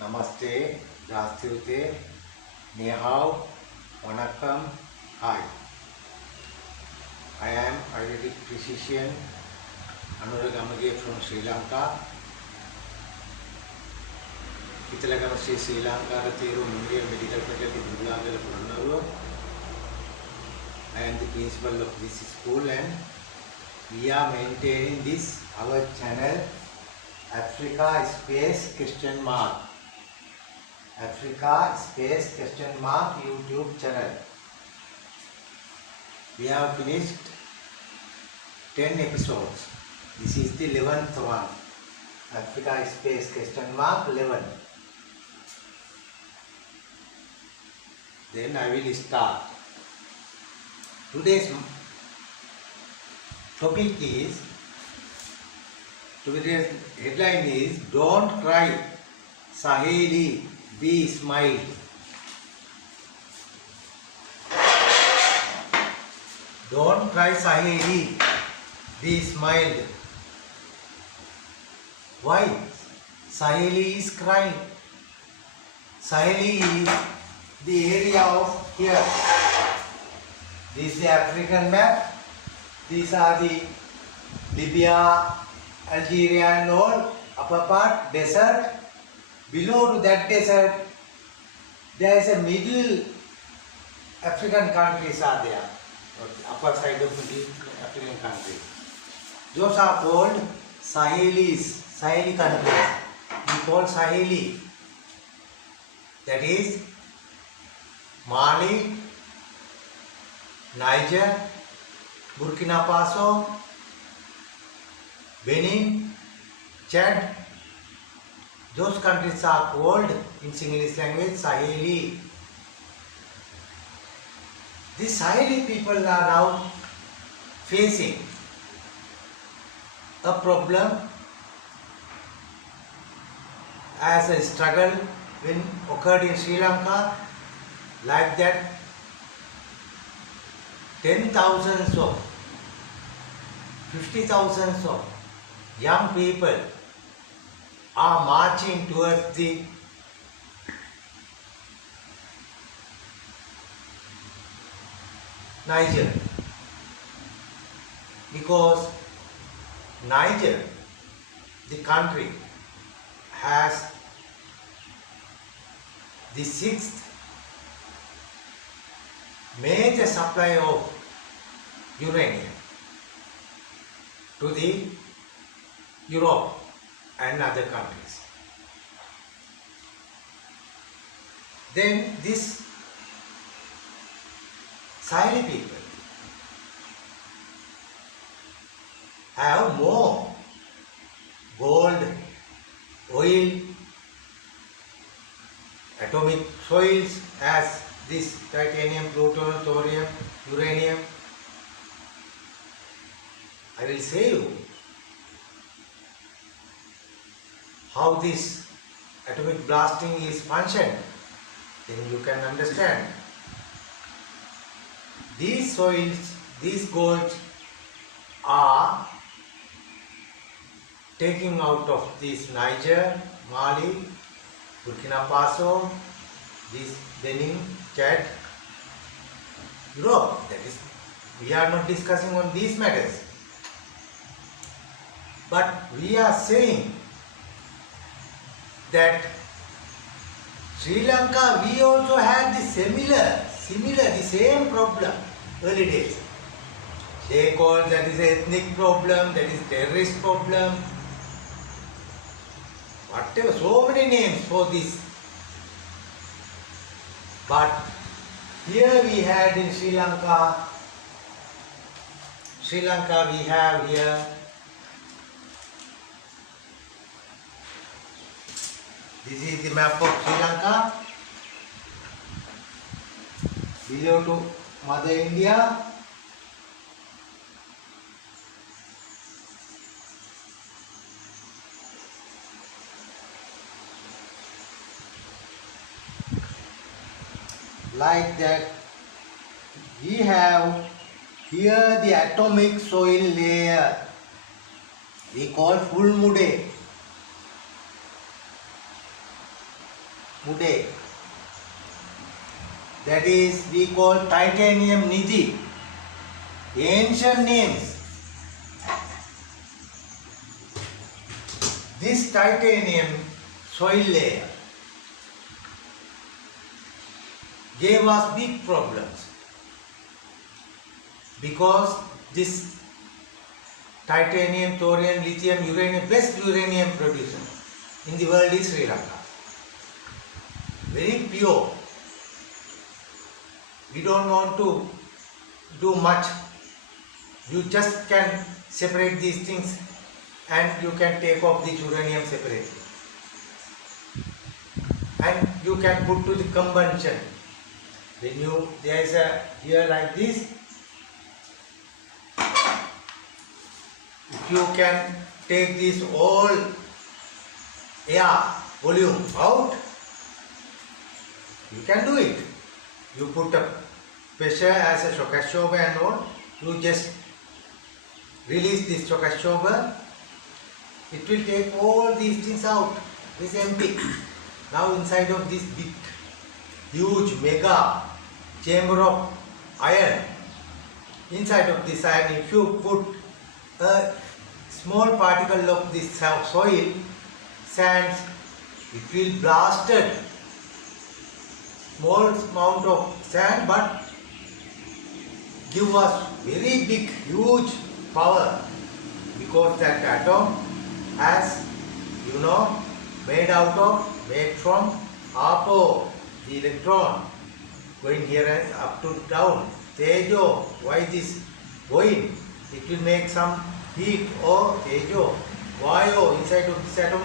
Namaste, Здравствуйте, Ni hao, Vanakkam, Hi. I am Ayurvedic physician Anuragamage from Sri Lanka. Italagama Sri Lanka Rathiru Memorial Medical Faculty Gurulagala Puranaru. I am the principal of this school and we are maintaining this our channel Africa Space Question Mark. Africa Space Question Mark YouTube channel. We have finished 10 episodes. This is the 11th one. Africa Space Question Mark 11. Then I will start. Today's topic is, today's headline is Don't Cry, Shaeli, Be Smiled. Don't cry, Shaeli, be smiled. Why? Shaeli is crying. Shaeli is the area of here. This is the African map. These are the Libya, Algeria and all. Upper part, desert. Below to that desert, there is a middle African countries are there. Upper side of middle African countries. Those are called Sahelis, Saheli countries. We call Saheli. That is Mali, Niger, Burkina Faso, Benin, Chad. Those countries are called in English language Saheli. These Saheli people are now facing a problem as a struggle when occurred in Sri Lanka, like that 10,000s of 50,000s of young people are marching towards the Niger, because Niger, the country, has the 6th major supply of uranium to the Europe and other countries. Then this Saheli people have more gold, oil, atomic soils as this titanium, plutonium, thorium, uranium. I will say you how this atomic blasting is functioned, then you can understand. These soils, these golds are taking out of this Niger, Mali, Burkina Faso, this Benin, Chad, Europe. That is, we are not discussing on these matters. But we are saying that Sri Lanka, we also had the the same problem early days. They call that is ethnic problem, that is terrorist problem, whatever, so many names for this. But here we had in Sri Lanka we have here this is the map of Sri Lanka. Below to Mother India. Like that, we have here the atomic soil layer. We call full mude. today. That is, we call titanium nidhi. Ancient names. This titanium soil layer gave us big problems because this titanium, thorium, lithium, uranium, best uranium producer in the world is Sri Lanka. Very pure. We don't want to do much. You just can separate these things and you can take off the uranium separately. And you can put to the combustion. When there is a here like this, if you can take this all air volume out, you can do it. You put a pressure as a shock absorber and all, you just release this shock absorber, it will take all these things out. This is empty. Now inside of this big, huge, mega chamber of iron, inside of this iron, if you put a small particle of this soil, sands, it will blasted. Small amount of sand, but give us very big, huge power, because that atom has, made from apo, the electron, going here and up to down. Tejo, why this going? It will make some heat or tejo. Vayo, inside of this atom,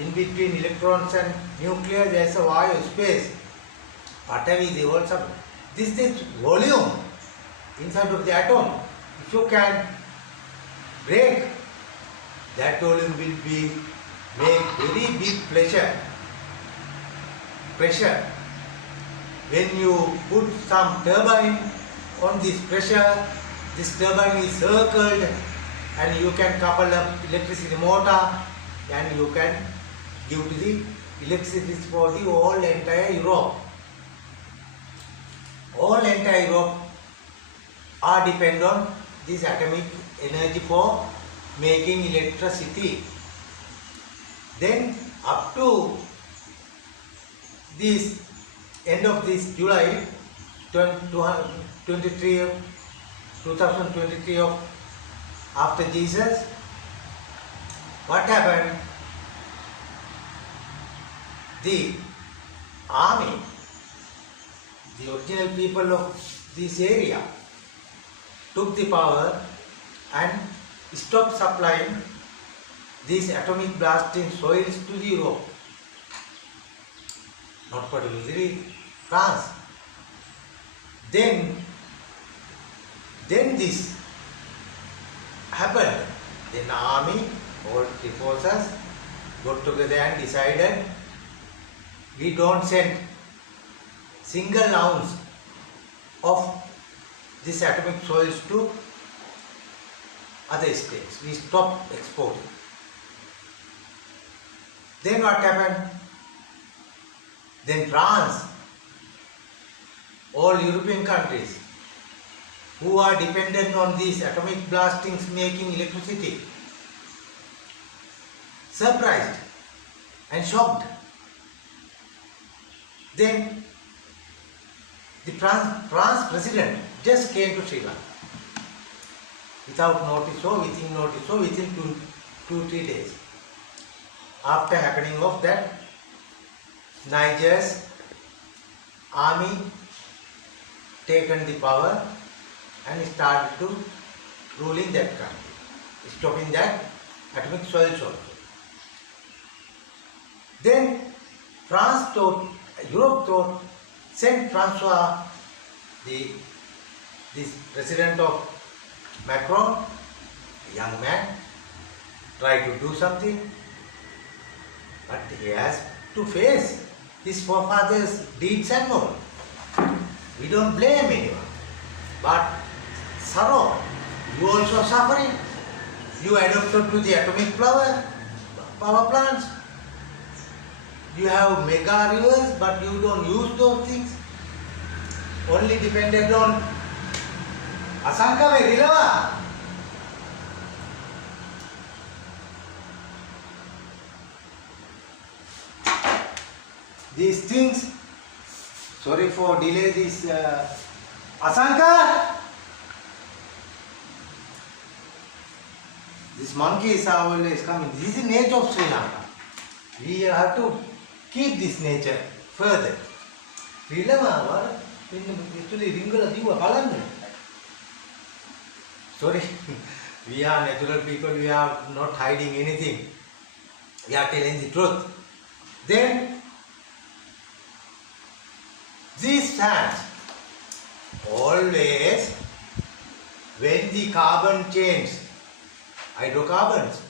in between electrons and nuclear, there is a vayo, space. Patavi, the whole sub. This is volume inside of the atom. If you can break, that volume will be make very big pressure. When you put some turbine on this pressure, this turbine is circled and you can couple up electricity motor and you can give to the electricity for the whole entire Europe. All entire Europe are dependent on this atomic energy for making electricity. Then up to this end of this July 2023 of after Jesus, what happened? The army, the original people of this area, took the power and stopped supplying these atomic blasting soils to the Europe, not particularly France. Then this happened. Then the army, all the forces got together and decided, we don't send single ounce of this atomic soils to other states. We stopped exporting. Then what happened? Then France, all European countries who are dependent on these atomic blastings making electricity, surprised and shocked. Then the France president just came to Sri Lanka without notice or within notice or within 2-3 days. After happening of that, Niger's army taken the power and started to ruling that country, stopping that atomic soils also. Then France thought, Europe thought, Saint Francois, this president of Macron, a young man, tried to do something, but he has to face his forefathers' deeds and all. We don't blame anyone, but sorrow, you also suffering. You adopted to the atomic power plants. You have mega rivers, but you don't use those things. Only dependent on Asanka Rilava. These things, sorry for delay this, Asanka! These monkeys are always coming. This is the nature of Sri Lanka. We have to keep this nature further. Sorry, we are natural people, we are not hiding anything. We are telling the truth. Then, these sands, always, when the carbon changes, hydrocarbons,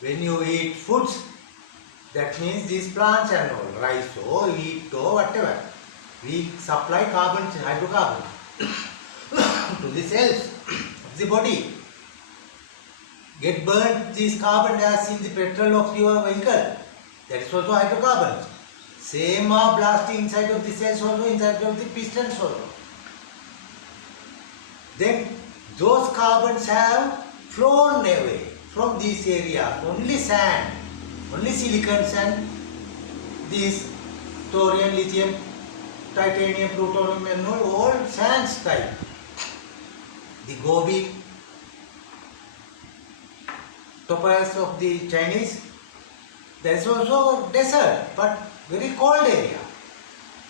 when you eat foods, that means these plants and all, rice or wheat or whatever, we supply carbon, hydrocarbons to the cells of the body. Get burnt these carbon as in the petrol of your vehicle. That is also hydrocarbons. Same are blasting inside of the cells also, inside of the pistons also. Then those carbons have flown away from this area. Only sand, only silicons and these thorium, lithium, titanium, plutonium and all sands type. The Gobi topaz of the Chinese, there is also desert, but very cold area.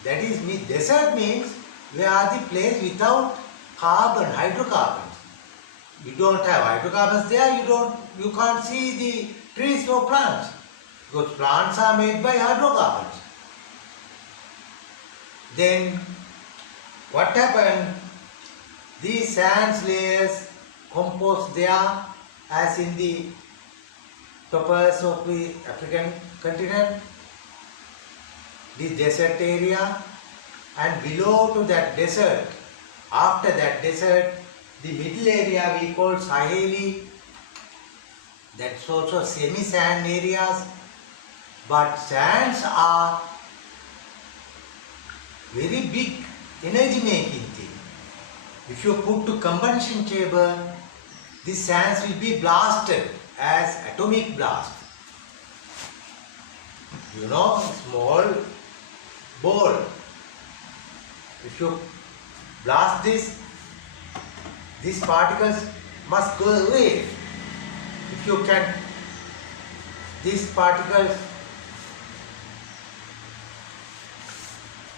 That is, desert means where the place without carbon, hydrocarbons. You don't have hydrocarbons there, you can't see the trees or plants, because plants are made by hydrocarbons. Then what happened? These sand layers composed there as in the topaz of the African continent, this desert area, and below to that desert, after that desert, the middle area we call shaeli. That's also semi-sand areas, but sands are very big energy making thing. If you put to combustion chamber, the sands will be blasted as atomic blast. You know, small ball. If you blast this, these particles must go away. If you can, these particles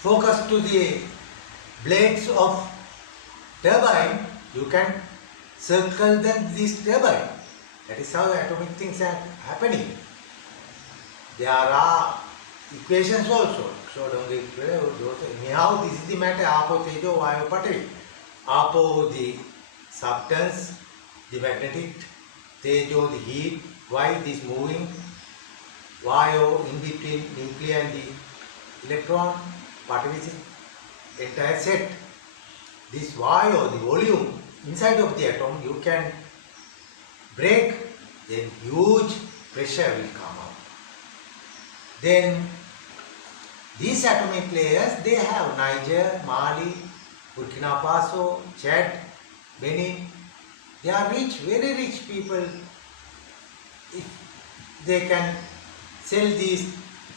focus to the blades of turbine, you can circle them this turbine. That is how atomic things are happening. There are equations also. So anyhow, this is the matter. Apo, Tejo, Vayu, Patavi. Apo, the substance, the magnetic, Tejo, the heat, why this moving, Vayu in between nucleus and the electron, Patavi is entire set. This Vayu, the volume inside of the atom, you can break, then huge pressure will come out. Then these atomic layers, they have Niger, Mali, Burkina Faso, Chad, Benin. They are rich, very rich people. If they can sell these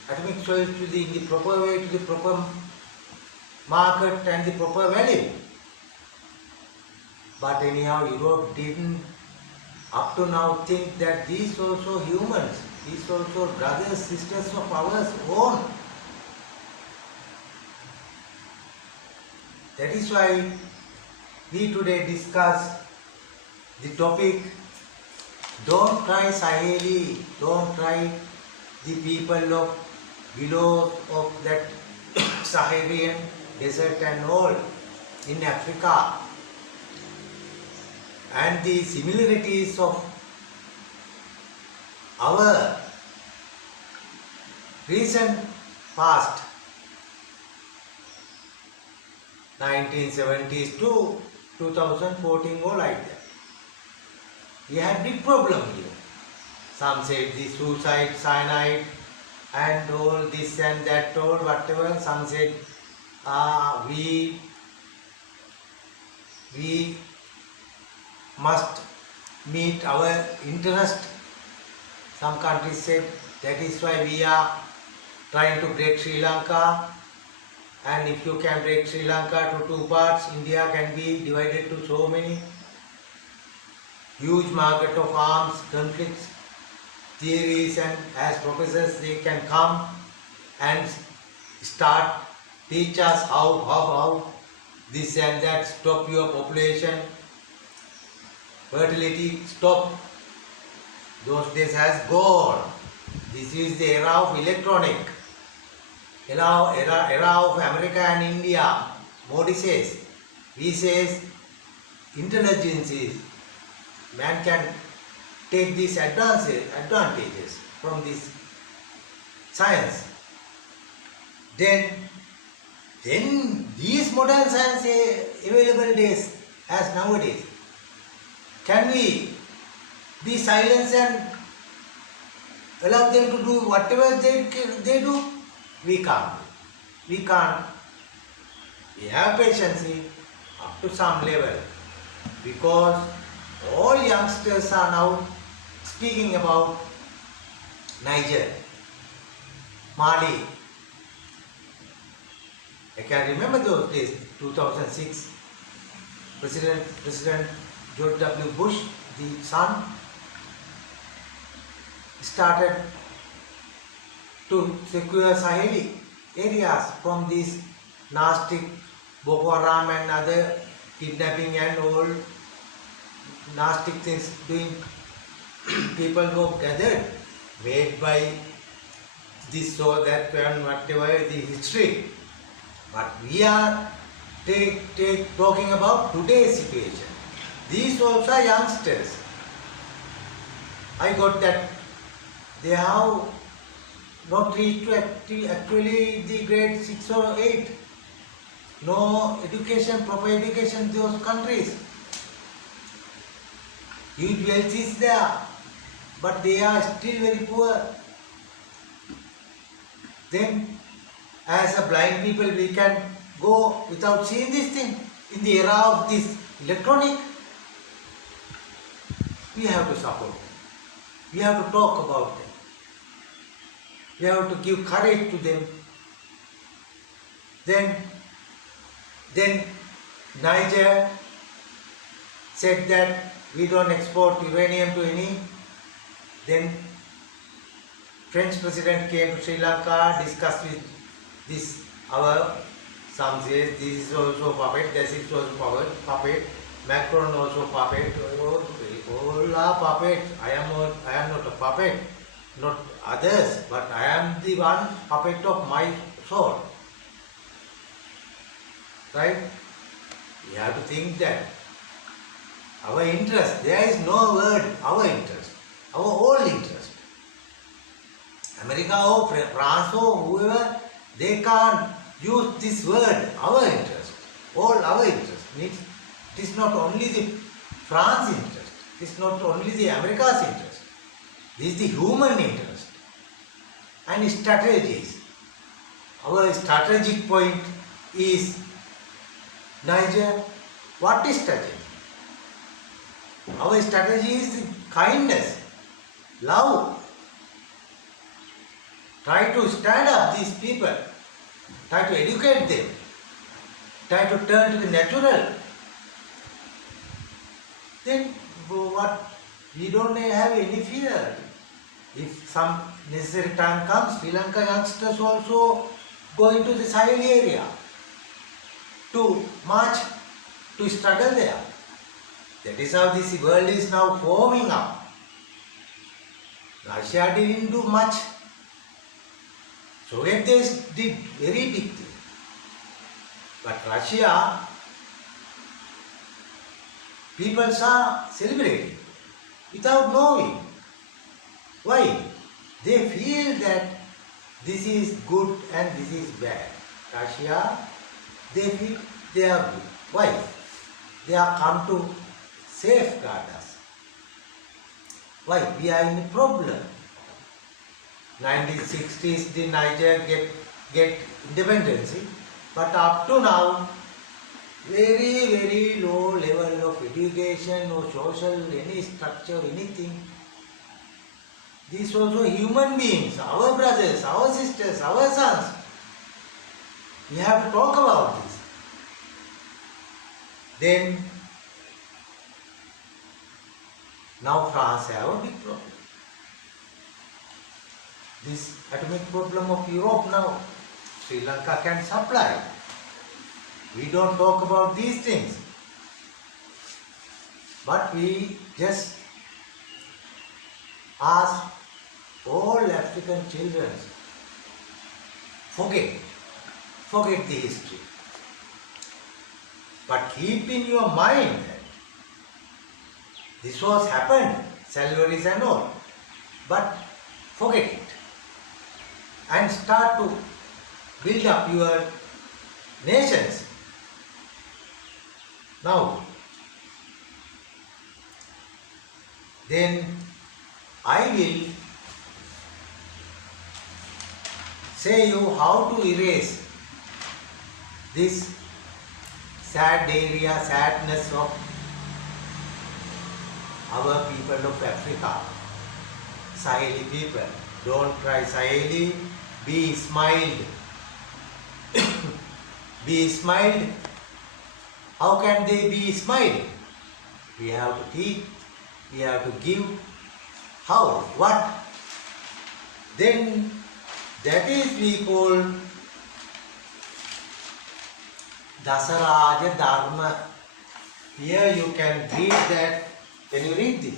atomic soils to the, in the proper way, to the proper market and the proper value. But anyhow, Europe didn't up to now think that these also humans, these also brothers, sisters of ours own. That is why we today discuss the topic, don't try shaeli, don't try the people of below of that Saharan desert and all in Africa. And the similarities of our recent past, 1970s to 2014 or like that. We had big problem here. Some said the suicide, cyanide and all this and that, all whatever. Some said we must meet our interest. Some countries said that is why we are trying to break Sri Lanka, and if you can break Sri Lanka to two parts, India can be divided to so many huge market of arms, conflicts, theories, and as professors they can come and start teach us how this and that, stop your population, fertility, stop. Those days has gone. This is the era of electronic, era of America and India. Modi says, we says intelligences. Man can take these advantages from this science. Then these modern science available days as nowadays, can we be silent and allow them to do whatever they do? We can't. We can't. We have patience up to some level, because all youngsters are now speaking about Niger, Mali. I can remember those days, 2006, President George W. Bush, the son, started to secure shaeli areas from these nasty Boko Haram and other kidnapping and all nasty things doing. People were gathered, made by this or that and whatever the history. But we are talking about today's situation. These also are youngsters. I got that they have not reached to actually the grade 6 or 8. No education, proper education in those countries. Huge wealth is there, but they are still very poor. Then, as a blind people, we can go without seeing this thing. In the era of this electronic, we have to support them. We have to talk about them. We have to give courage to them. Then Niger said that we don't export uranium to any. Then French president came to Sri Lanka, discussed with this some says this is also puppet, this is also puppet, Macron also puppet, all are puppets. I am not a puppet, not others, but I am the one puppet of my soul. Right? We have to think that our interest, there is no word, our interest, our whole interest. America or France or whoever, they can't use this word, our interest, all our interest. It is not only the France interest, it is not only the America's interest, this is the human interest and strategies. Our strategic point is Niger. What is strategy? Our strategy is kindness, love. Try to stand up these people, try to educate them, try to turn to the natural. Then what? We don't have any fear. If some necessary time comes, Sri Lanka youngsters also go into the Sahel area to march, to struggle there. That is how this world is now forming up. Russia didn't do much. Soviet did very big thing. But Russia, people are celebrating without knowing. Why? They feel that this is good and this is bad. Russia, they feel they are good. Why? They are come to safeguard us. Why? We are in a problem. 1960s the Niger get independence, but up to now very low level of education or social any structure anything. These also human beings, our brothers, our sisters, our sons. We have to talk about this. Then now France have a big problem. This atomic problem of Europe now, Sri Lanka can supply. We don't talk about these things. But we just ask all African children, forget the history. But keep in your mind that this was happened, Salvaris and all. But forget it. And start to build up your nations. Now, then I will say you how to erase this sadness of our people of Africa, Saheli people. Don't try Shaeli, be smiled. Be smiled. How can they be smiled? We have to teach, we have to give. How? What? Then that is we call Dasaraja Dharma. Here you can read that. Can you read this?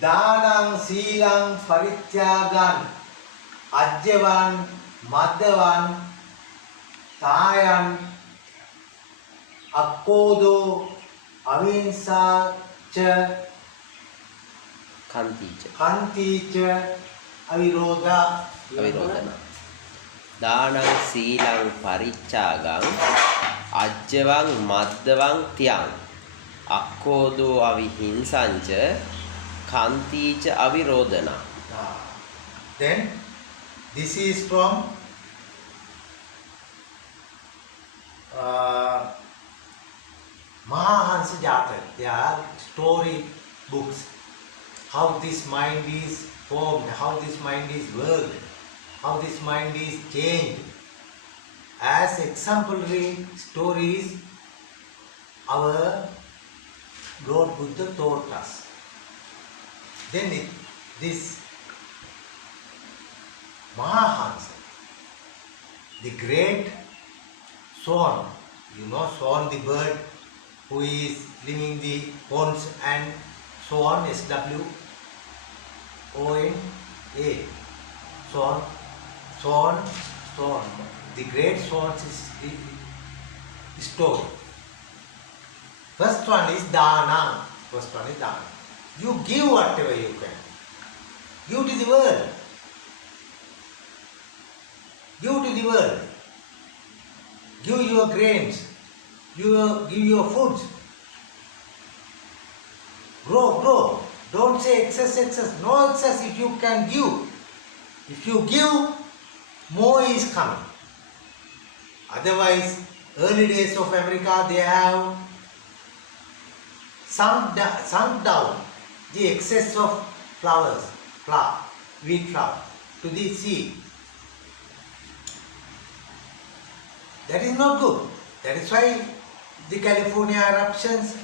Danang Silang Parityagan Ajyavan Madhavan Tayan Akkodo Avinsa Cha Kanti Cha Avirodha. Danang Silang Parichagang Ajjavang Madhavang Tyang Akkodo Avihinsancha Kanticha Avirodhana. Then this is from Mahahansa Jataka. They are story books. How this mind is formed, how this mind is worked, how this mind is changed. As exemplary stories, our Lord Buddha taught us. Then this Mahahansa, the great swan, you know swan, the bird who is living the ponds, and swan, S-W-O-N-A, swan, the great swans is the story. First one is Dana. You give whatever you can. Give to the world. Give your grains. Give your foods. Grow. Don't say excess. No excess if you can give. If you give, more is coming. Otherwise, early days of America, they have sunk down the excess of wheat flour to the sea. That is not good. That is why the California eruptions,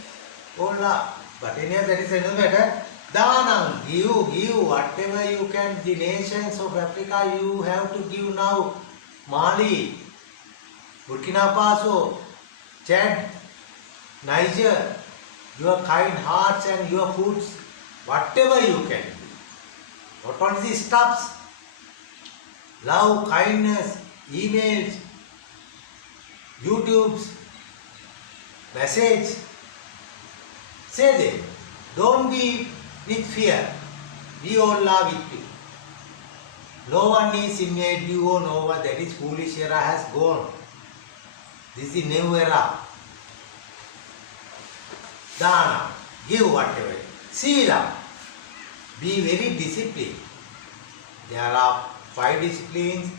but anyhow, that is another matter. Danam, give whatever you can. The nations of Africa, you have to give now. Mali, Burkina Faso, Chad, Niger, your kind hearts and your foods, whatever you can do. Not only the stuffs, love, kindness, emails, YouTubes, message. Say them. Don't be with fear. We all love with you. No one is in a duo, no one. That is foolish era has gone. This is new era. Dana, give whatever. Sila, be very disciplined. There are 5 disciplines.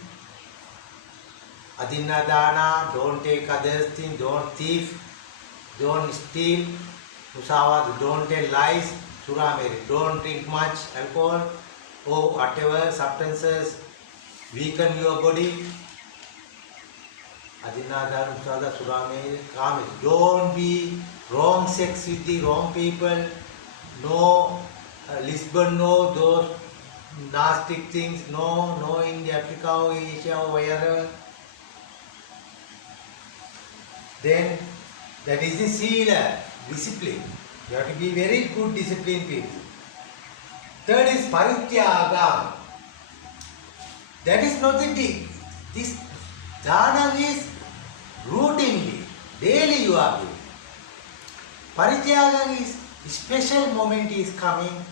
Adinadana, don't take others' things, don't thief, don't steal. Musawat, don't tell lies. Surameri, don't drink much alcohol or whatever substances weaken your body. Adinadana, Musada, Surameri, Kameri. Don't be wrong sex with the wrong people. No Lisbon, no those nasty things, no in Africa or Asia or wherever. Then that is the sila, discipline. You have to be very good disciplined people. Third is parityaga. That is not the deed. This dana is routinely, daily you are doing. Parityaga is special moment is coming.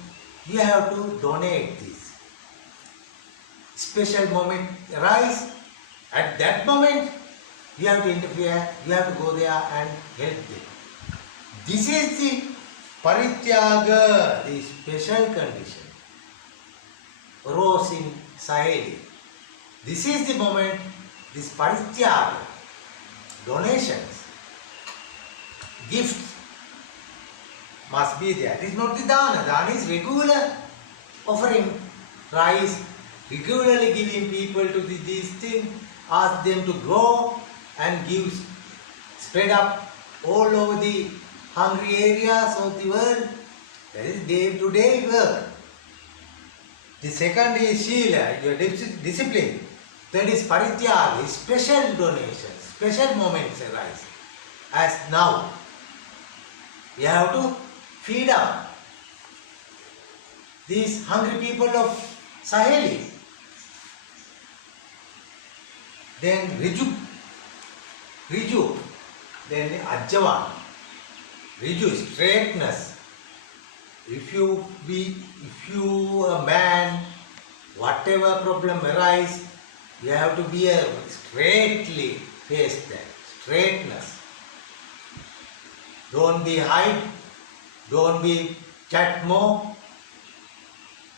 You have to donate this. Special moment arise. At that moment, you have to interfere, you have to go there and help them. This is the parityaga, the special condition, arose in shaeli. This is the moment, this parityaga, donations, gifts must be there. It is not the dana. Dana is regular offering rice, regularly giving people to these things, ask them to grow and give, spread up all over the hungry areas of the world. That is day-to-day work. The second is shila, your discipline. Third is parityaga, special donations, special moments arise. As now, you have to feed up these hungry people of shaeli. Then Riju, then Ajjavan. Riju, straightness. If you a man, whatever problem arise, you have to be a straightly face that. Straightness. Don't be hide, don't be chat more,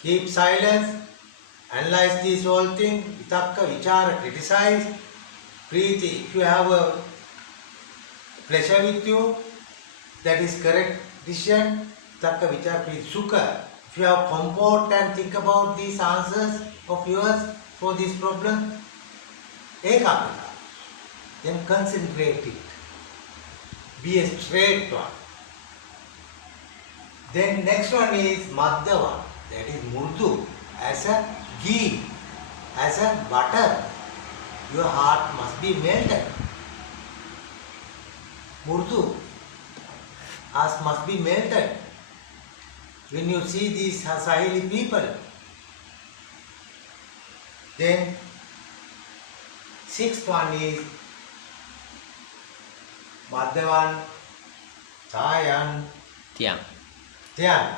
keep silence, analyze this whole thing, vitakka, vichara, criticize, preeti. If you have a pleasure with you, that is correct decision, vitakka, vichara, preeti, sukha. If you have comport and think about these answers of yours for this problem, ekapita, then concentrate it. Be a straight one. Then next one is Madhava, that is Murdu, as a ghee, as a butter. Your heart must be melted. Murdu, as must be melted. When you see these shaeli people, then sixth one is Madhavan, Chayan, Tiang. Tian.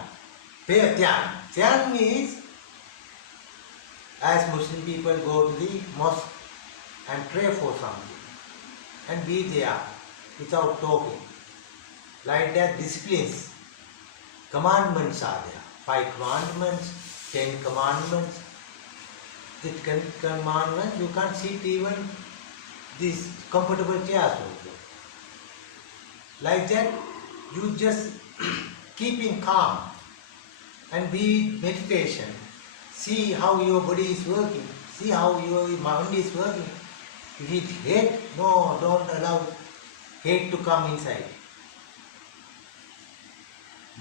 Tian. Tian means as Muslim people go to the mosque and pray for something and be there without talking. Like that, disciplines, commandments are there. 5 commandments, 10 commandments. The 10 commandments, you can't sit even these comfortable chairs also. Like that, you just keeping calm and be meditation. See how your body is working. See how your mind is working. If it hate, no, don't allow hate to come inside.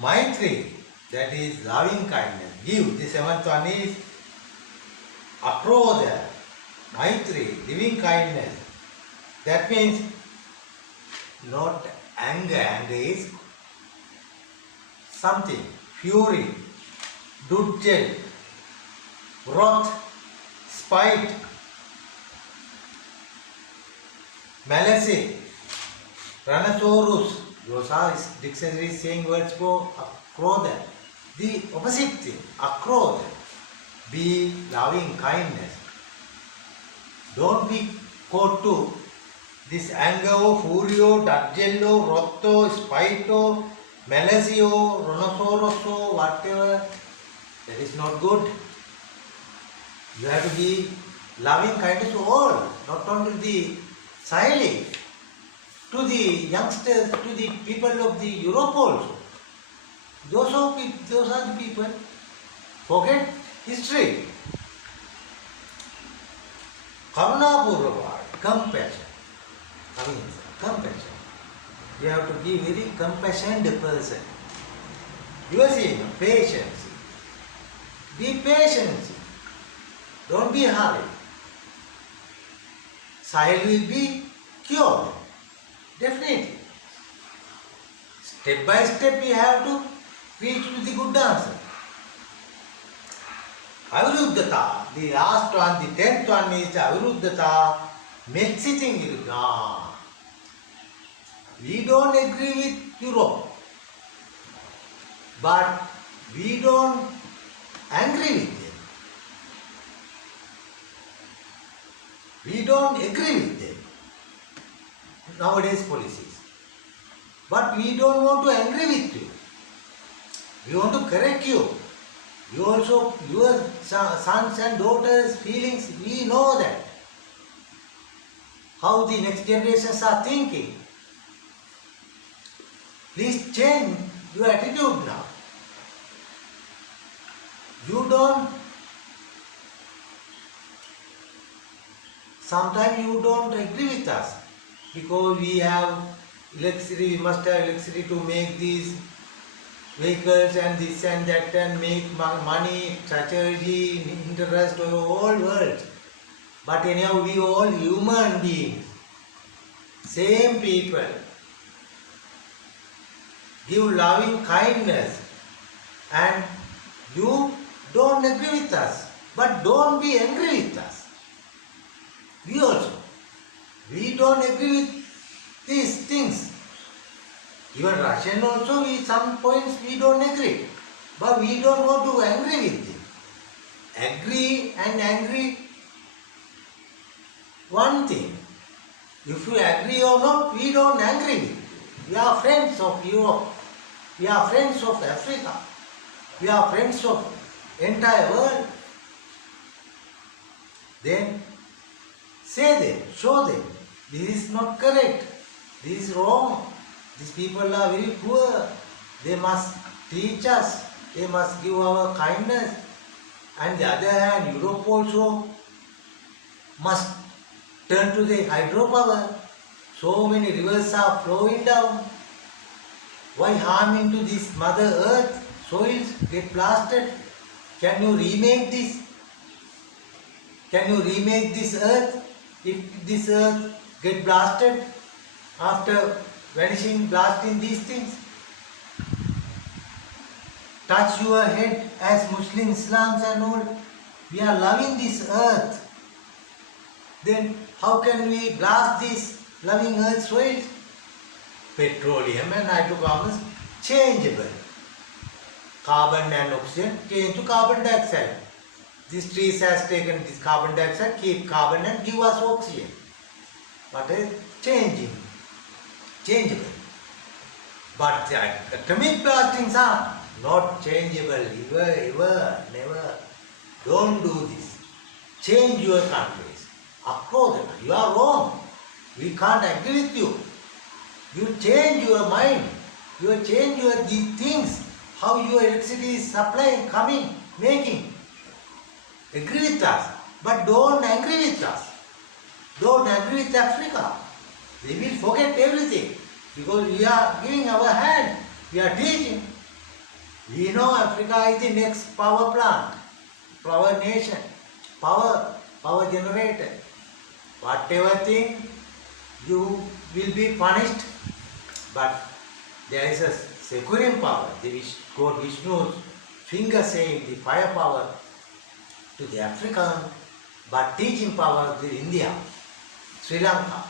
Maitri, that is loving kindness. Give. The 7th one is Akrodha, Maitri, living kindness. That means not anger. Anger is something. Fury, dudgel, wrath, spite, malice, rhinoceros. Those are dictionary saying words for akrodha. The opposite thing, akrodha. Be loving kindness. Don't be caught to this anger, furio, dudgelo, rotto, spito, malicio, rhinoceros, whatever. That is not good. You have to be loving kindness to all, not only the shaeli, to the youngsters, to the people of the Europe also. Those are the people. Forget history. Karunapurva, compassion. Compassion. You have to be very compassionate person. You are seeing patience. Be patient. Don't be hurried. Child will be cured. Definitely. Step by step you have to reach to the good answer. Aviruddhata, the last one, the 10th one is Aviruddhata, Mexiting is gone. We don't agree with Europe, but we don't agree with them. We don't agree with them. Nowadays policies. But we don't want to agree with you. We want to correct you. You also, your sons and daughters' feelings, we know that. How the next generations are thinking. Please change your attitude now. Sometimes you don't agree with us because we have electricity, we must have electricity to make these vehicles and this and that and make money, strategy, interest of the whole world. But anyhow, we all human beings, same people. Give loving kindness and you don't agree with us, but don't be angry with us. We also, we don't agree with these things. Even Russian also, some points we don't agree, but we don't want to agree with them. Agree and angry, one thing. If you agree or not, we don't agree with you. We are friends of Europe. We are friends of Africa. We are friends of entire world. Then say them, show them, this is not correct, this is wrong, these people are very poor, they must teach us, they must give our kindness. And the other hand, Europe also must turn to the hydropower. So many rivers are flowing down. Why harming to this Mother Earth? Soils get blasted. Can you remake this? Can you remake this earth? If this earth get blasted after vanishing, blasting these things? Touch your head as Muslims, Islams and all. We are loving this earth. Then how can we blast this loving earth soils? Petroleum and hydrocarbons changeable. Carbon and oxygen change to carbon dioxide. This trees has taken this carbon dioxide, keep carbon and give us oxygen. But changeable. But the atomic blastings are not changeable, ever, never. Don't do this. Change your countries. Approach, you are wrong. We can't agree with you. You change your mind. You change these things. How your electricity is supplying, coming, making. Agree with us. But don't agree with us. Don't agree with Africa. They will forget everything. Because we are giving our hand. We are teaching. We know Africa is the next power plant. Power nation. Power generator. Whatever thing, you will be punished. But there is a securing power. God Vishnu's finger saying the fire power to the African, but teaching power to India, Sri Lanka.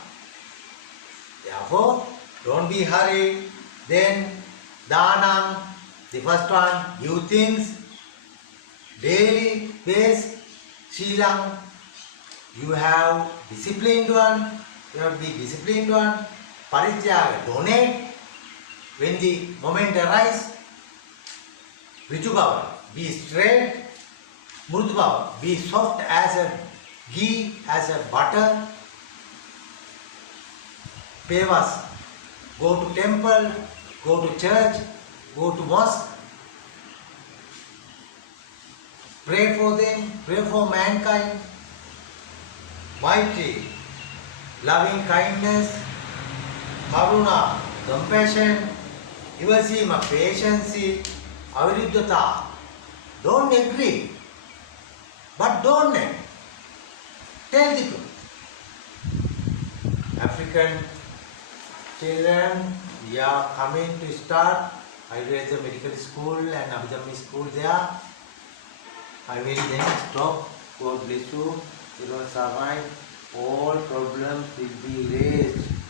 Therefore, don't be hurried. Then, Danam, the first one, give things, daily base, Shilang, you have disciplined one, you have to be disciplined one, Parityaga, donate, when the moment arises, Vijubhava, be straight, Murdubhav, be soft as a ghee, as a butter. Pevas, go to temple, go to church, go to mosque. Pray for them, pray for mankind. Maitri, loving kindness, karuna, compassion, ivasima, patience, aviruddhata. Don't agree, but don't tell the truth. African children, we are coming to start Ayurveda medical school and Abhidhamma school there. I will then stop. God bless you. All problems will be raised.